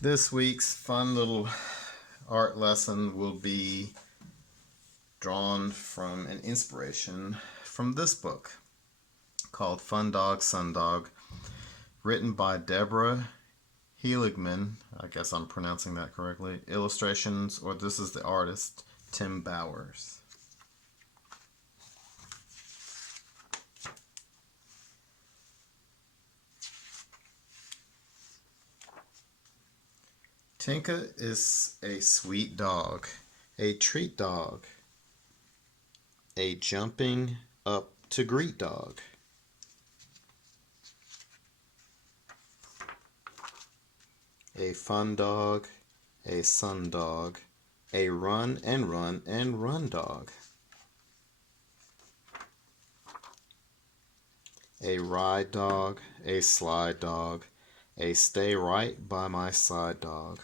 This week's fun little art lesson will be drawn from an inspiration from this book called Fun Dog, Sun Dog, written by Deborah Heligman. I guess I'm pronouncing that correctly. Illustrations, or this is the artist, Tim Bowers. Tinka is a sweet dog, a treat dog, a jumping up to greet dog, a fun dog, a sun dog, a run and run and run dog, a ride dog, a slide dog, a stay right by my side dog.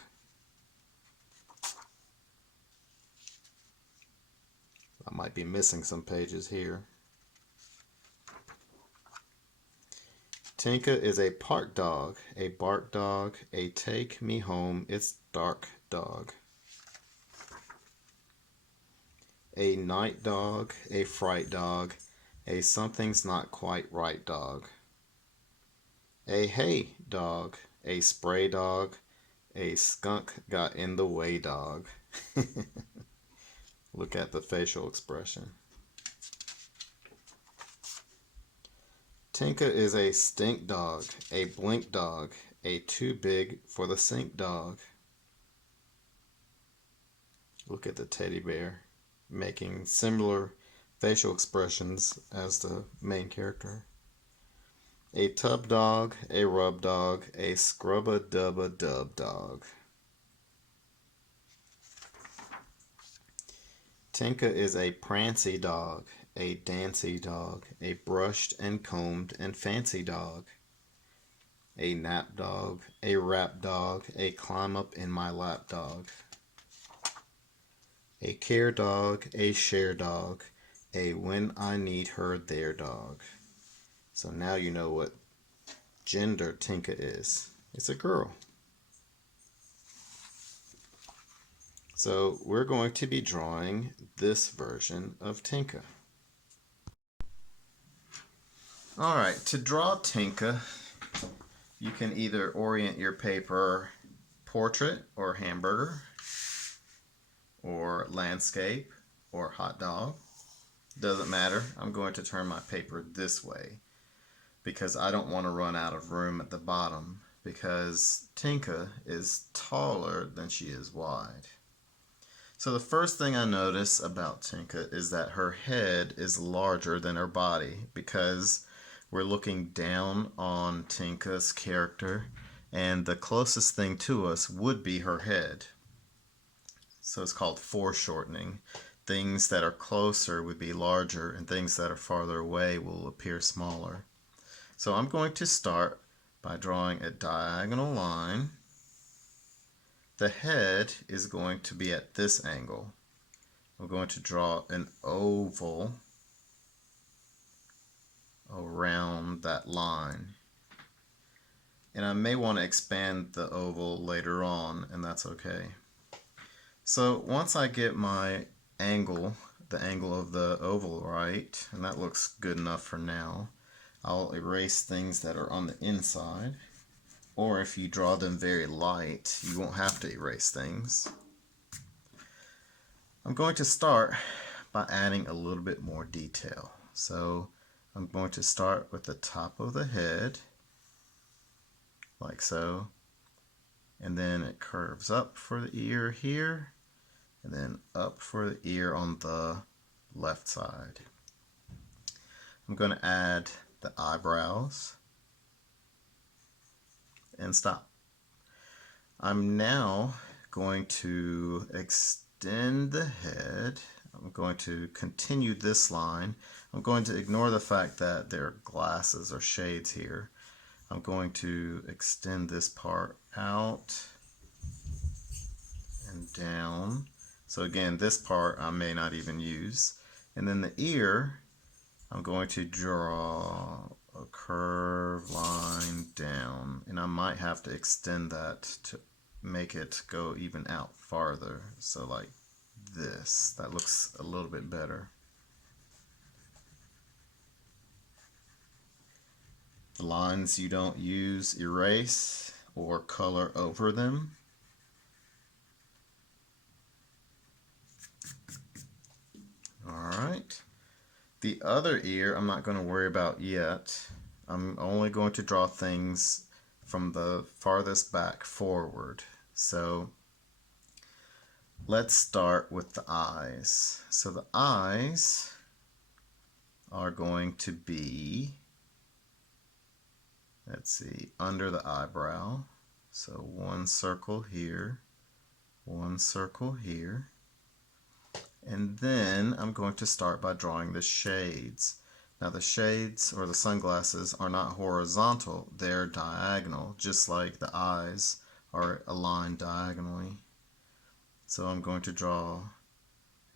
I might be missing some pages here. Tinka is a park dog, a bark dog, a take me home, it's dark dog. A night dog, a fright dog, a something's not quite right dog. A hey dog, a spray dog, a skunk got in the way dog. Look at the facial expression. Tinka is a stink dog, a blink dog, a too big for the sink dog. Look at the teddy bear making similar facial expressions as the main character. A tub dog, a rub dog, a scrub-a-dub-a-dub dog. Tinka is a prancy dog, a dancy dog, a brushed and combed and fancy dog. A nap dog, a rap dog, a climb up in my lap dog. A care dog, a share dog, a when I need her there dog. So now you know what gender Tinka is. It's a girl. So we're going to be drawing this version of Tinka. Alright, to draw Tinka, you can either orient your paper portrait or hamburger, or landscape, or hot dog. Doesn't matter. I'm going to turn my paper this way because I don't want to run out of room at the bottom because Tinka is taller than she is wide. So the first thing I notice about Tinka is that her head is larger than her body because we're looking down on Tinka's character and the closest thing to us would be her head. So it's called foreshortening. Things that are closer would be larger and things that are farther away will appear smaller. So I'm going to start by drawing a diagonal line. The head is going to be at this angle. I'm going to draw an oval around that line. And I may want to expand the oval later on, and that's okay. So once I get my angle, the angle of the oval right, and that looks good enough for now, I'll erase things that are on the inside. Or if you draw them very light, you won't have to erase things. I'm going to start by adding a little bit more detail. So I'm going to start with the top of the head, like so. And then it curves up for the ear here, and then up for the ear on the left side. I'm going to add the eyebrows and stop. I'm now going to extend the head. I'm going to continue this line. I'm going to ignore the fact that there are glasses or shades here. I'm going to extend this part out and down. So again, this part I may not even use. And then the ear, I'm going to draw a curved line down, and I might have to extend that to make it go even out farther. So like this, that looks a little bit better. The lines you don't use, erase or color over them. Alright. The other ear I'm not going to worry about yet. I'm only going to draw things from the farthest back forward. So let's start with the eyes. So the eyes are going to be, let's see, under the eyebrow. So one circle here, one circle here. And then I'm going to start by drawing the shades. Now the shades or the sunglasses are not horizontal, they're diagonal, just like the eyes are aligned diagonally. So I'm going to draw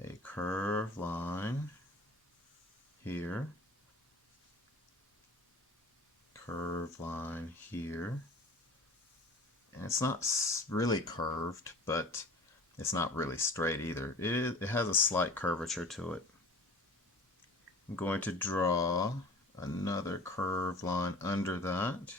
a curved line here, curved line here. And it's not really curved, but it's not really straight either. It has a slight curvature to it. I'm going to draw another curved line under that.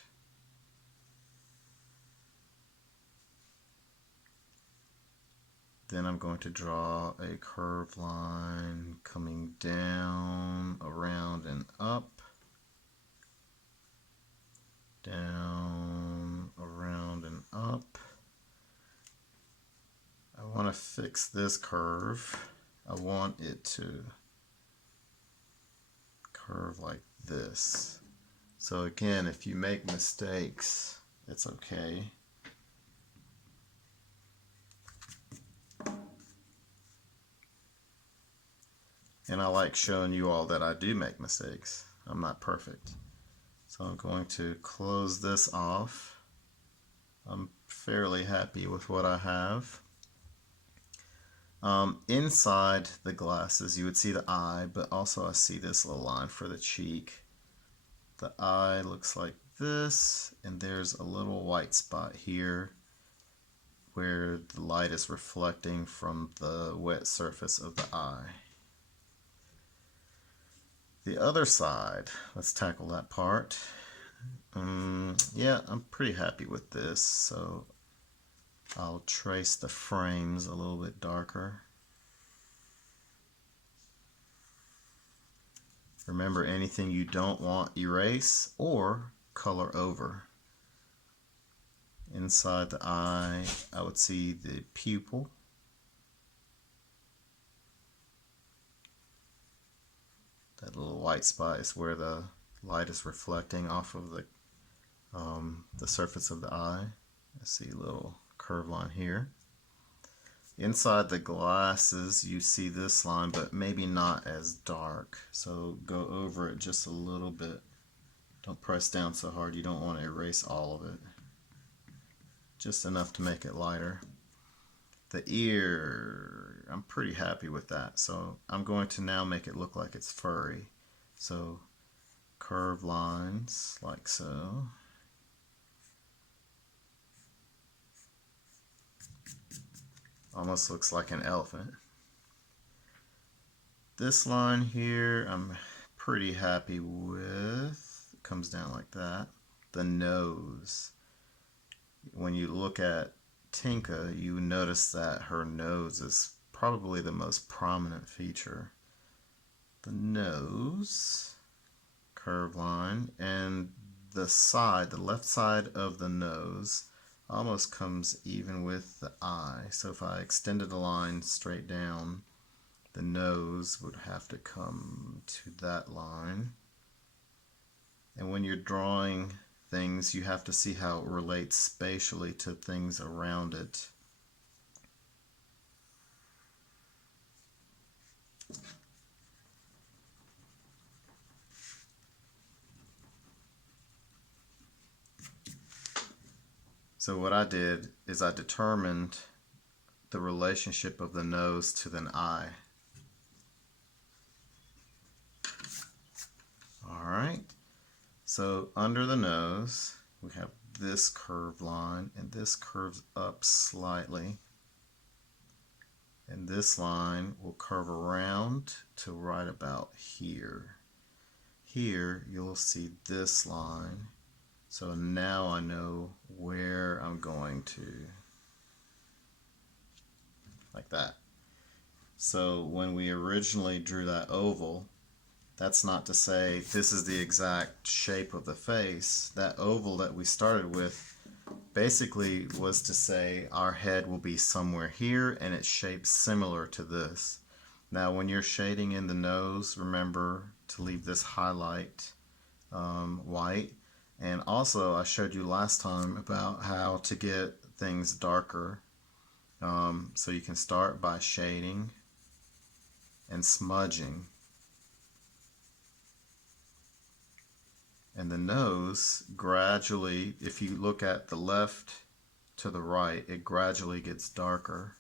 Then I'm going to draw a curved line coming down, around, and up. Down, around, and up. I want to fix this curve. I want it to curve like this. So again, if you make mistakes, it's okay. And I like showing you all that I do make mistakes. I'm not perfect. So I'm going to close this off. I'm fairly happy with what I have. Inside the glasses, you would see the eye, but also I see this little line for the cheek. The eye looks like this, and there's a little white spot here where the light is reflecting from the wet surface of the eye. The other side, let's tackle that part. Yeah, I'm pretty happy with this, so I'll trace the frames a little bit darker. Remember, anything you don't want, erase or color over. Inside the eye, I would see the pupil. That little white spot is where the light is reflecting off of the surface of the eye. I see a little curved line here. Inside the glasses, you see this line, but maybe not as dark. So go over it just a little bit. Don't press down so hard. You don't want to erase all of it. Just enough to make it lighter. The ear, I'm pretty happy with that. So I'm going to now make it look like it's furry. So curved lines like so. Almost looks like an elephant. This line here I'm pretty happy with. It comes down like that. The nose. When you look at Tinka, you notice that her nose is probably the most prominent feature. The nose, curved line, and the side, the left side of the nose almost comes even with the eye. So if I extended the line straight down, the nose would have to come to that line. And when you're drawing things, you have to see how it relates spatially to things around it. So what I did is I determined the relationship of the nose to the eye. Alright, so under the nose we have this curved line, and this curves up slightly. And this line will curve around to right about here. Here you'll see this line. So now I know where I'm going to, like that. So when we originally drew that oval, that's not to say this is the exact shape of the face. That oval that we started with basically was to say our head will be somewhere here and it's shaped similar to this. Now when you're shading in the nose, remember to leave this highlight white. And also I showed you last time about how to get things darker. So you can start by shading and smudging. And the nose gradually, if you look at the left to the right, it gradually gets darker.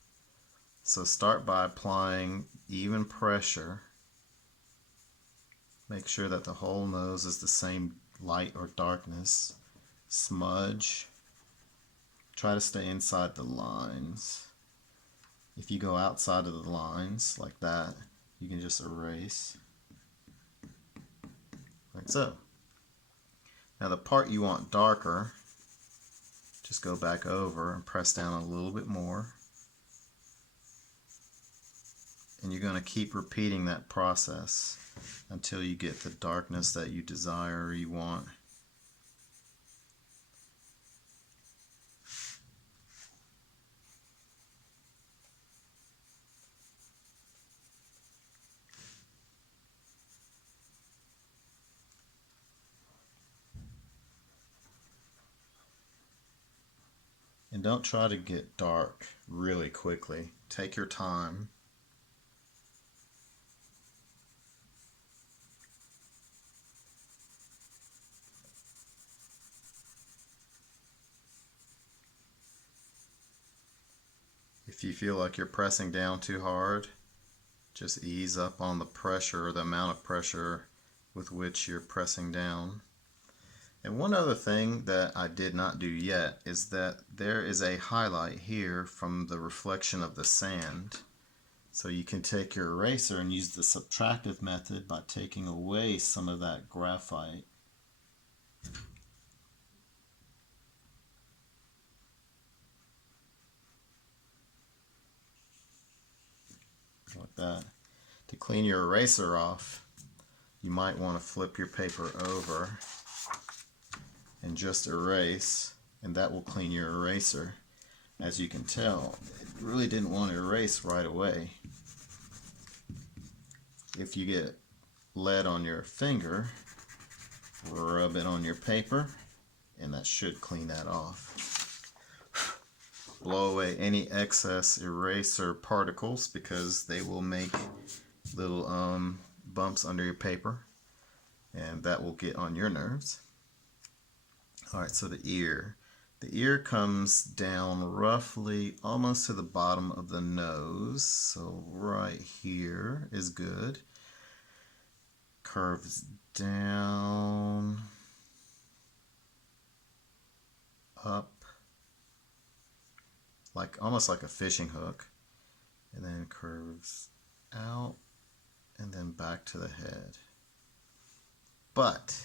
So start by applying even pressure. Make sure that the whole nose is the same light or darkness. Smudge. Try to stay inside the lines. If you go outside of the lines like that, you can just erase. Like so. Now the part you want darker, just go back over and press down a little bit more. And you're going to keep repeating that process until you get the darkness that you desire or you want. And don't try to get dark really quickly. Take your time. If you feel like you're pressing down too hard, just ease up on the pressure or the amount of pressure with which you're pressing down. And one other thing that I did not do yet is that there is a highlight here from the reflection of the sand. So you can take your eraser and use the subtractive method by taking away some of that graphite. Like that. To clean your eraser off, you might want to flip your paper over and just erase, and that will clean your eraser. As you can tell, it really didn't want to erase right away. If you get lead on your finger, rub it on your paper, and that should clean that off. Blow away any excess eraser particles because they will make little bumps under your paper, and that will get on your nerves. Alright, so the ear. The ear comes down roughly almost to the bottom of the nose, so right here is good. Curves down, up, like almost like a fishing hook, and then curves out and then back to the head. But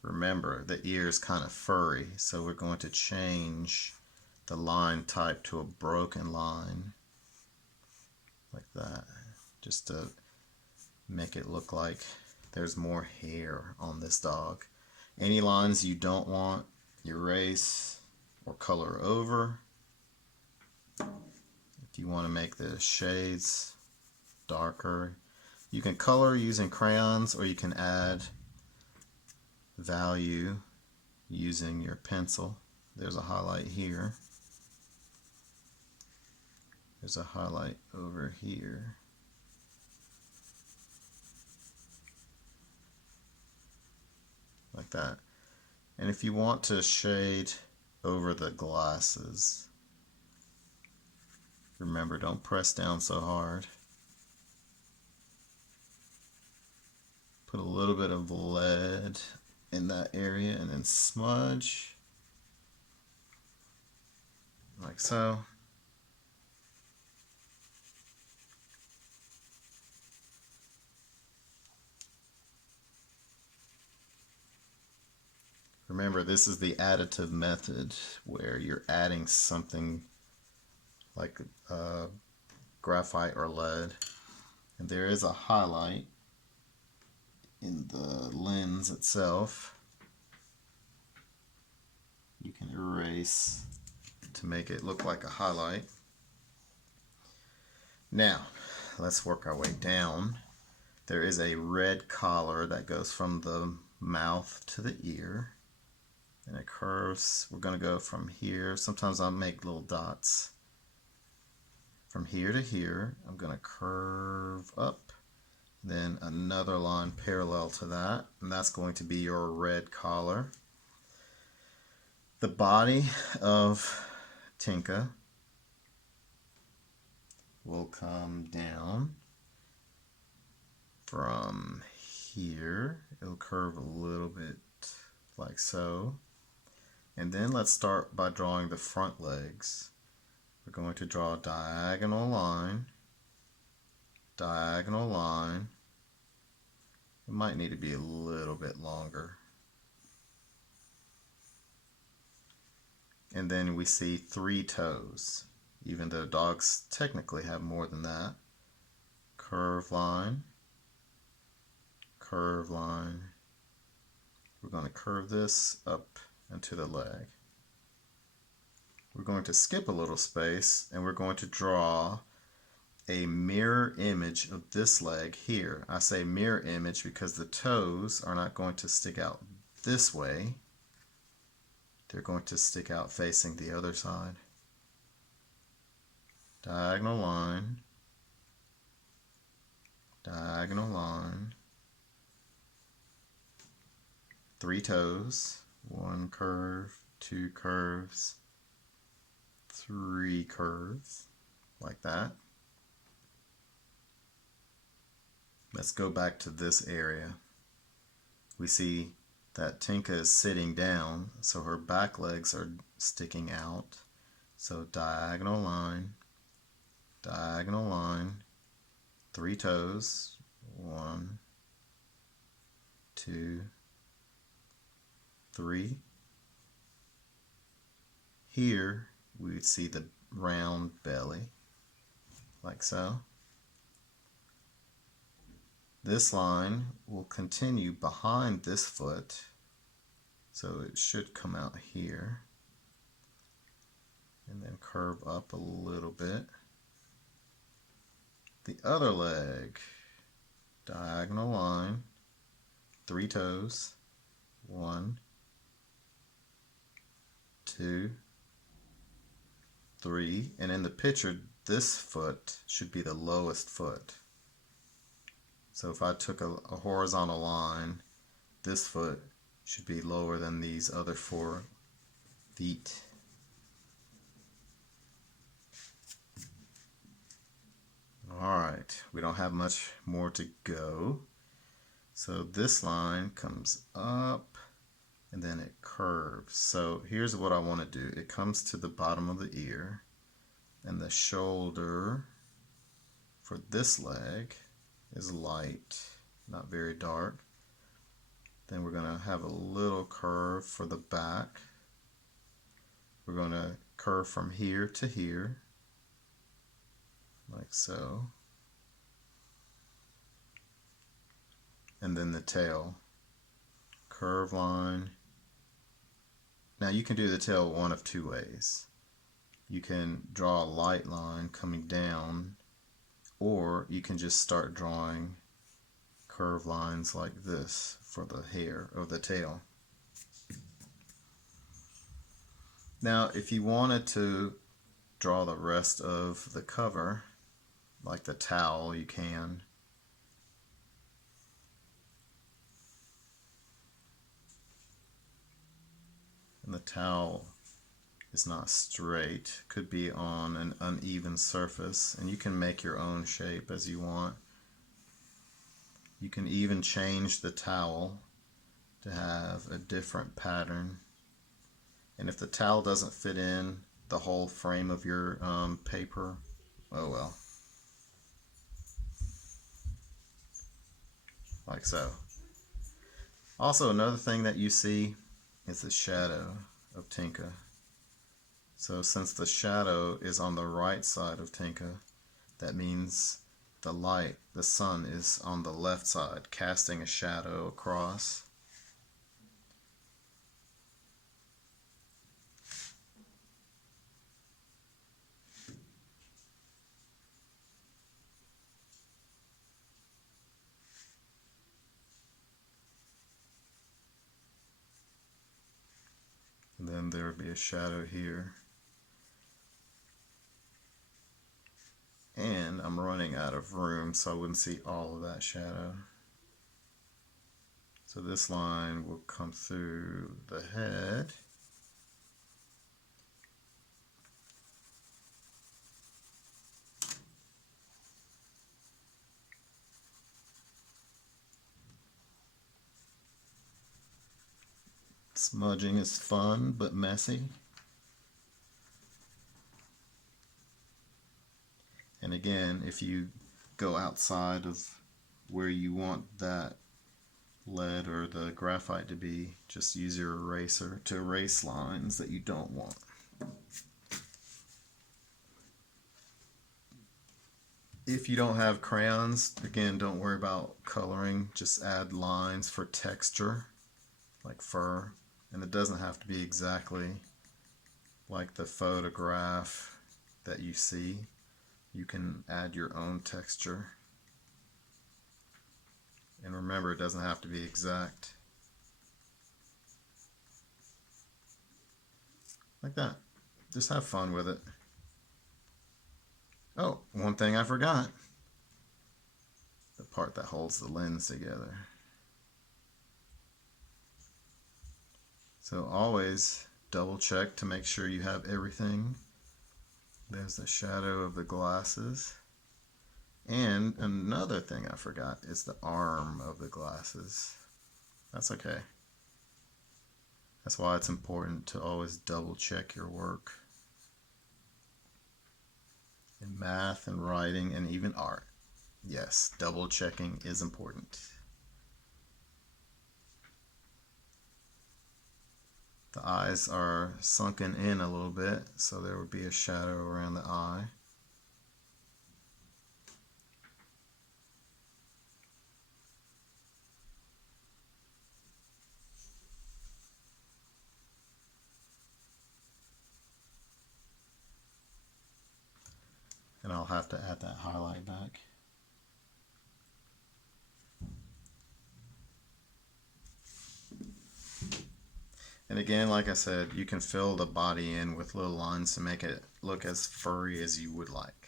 remember, the ear is kind of furry, so we're going to change the line type to a broken line, like that, just to make it look like there's more hair on this dog. Any lines you don't want, erase or color over. If you want to make the shades darker, you can color using crayons, or you can add value using your pencil. There's a highlight here. There's a highlight over here. Like that. And if you want to shade over the glasses, remember, don't press down so hard. Put a little bit of lead in that area and then smudge. like so. Remember, this is the additive method where you're adding something like graphite or lead, and there is a highlight in the lens itself. You can erase to make it look like a highlight. Now, let's work our way down. There is a red collar that goes from the mouth to the ear, and it curves. We're going to go from here. Sometimes I'll make little dots. From here to here, I'm going to curve up, then another line parallel to that, and that's going to be your red collar. The body of Tinka will come down from here. It'll curve a little bit like so. And then let's start by drawing the front legs. We're going to draw a diagonal line, diagonal line. It might need to be a little bit longer. And then we see 3 toes, even though dogs technically have more than that. Curve line, curve line. We're going to curve this up into the leg. We're going to skip a little space and we're going to draw a mirror image of this leg here. I say mirror image because the toes are not going to stick out this way. They're going to stick out facing the other side. Diagonal line, diagonal line, 3 toes, 1 curve, 2 curves, 3 curves, like that. Let's go back to this area. We see that Tinka is sitting down, so her back legs are sticking out. So diagonal line, 3 toes, 1, 2, 3. Here we would see the round belly, like so. This line will continue behind this foot, so it should come out here and then curve up a little bit. The other leg, diagonal line, 3 toes, 1, 2, 3, and in the picture this foot should be the lowest foot. So if I took a horizontal line, this foot should be lower than these other 4 feet. Alright, we don't have much more to go. So this line comes up and then it curves. So here's what I want to do. It comes to the bottom of the ear, and the shoulder for this leg is light, not very dark. Then we're going to have a little curve for the back. We're going to curve from here to here, like so. And then the tail, curve line. Now you can do the tail one of 2 ways. You can draw a light line coming down, or you can just start drawing curved lines like this for the hair of the tail. Now if you wanted to draw the rest of the cover, like the towel, you can. And the towel is not straight, could be on an uneven surface, and you can make your own shape as you want. You can even change the towel to have a different pattern. And if the towel doesn't fit in the whole frame of your paper. Oh well, like so. Also, another thing that you see is the shadow of Tinka. So since the shadow is on the right side of Tinka, that means the light, the sun, is on the left side, casting a shadow across. And then there would be a shadow here. And I'm running out of room, so I wouldn't see all of that shadow. So this line will come through the head. Smudging is fun but messy. And again, if you go outside of where you want that lead or the graphite to be, just use your eraser to erase lines that you don't want. If you don't have crayons, again, don't worry about coloring, just add lines for texture, like fur. And it doesn't have to be exactly like the photograph that you see. You can add your own texture. And remember, it doesn't have to be exact. Like that. Just have fun with it. Oh, one thing I forgot. The part that holds the lens together. So always double check to make sure you have everything. There's the shadow of the glasses. And another thing I forgot is the arm of the glasses. That's okay. That's why it's important to always double check your work. In math and writing and even art. Yes, double checking is important. The eyes are sunken in a little bit, so there would be a shadow around the eye. And I'll have to add that highlight back. And again, like I said, you can fill the body in with little lines to make it look as furry as you would like.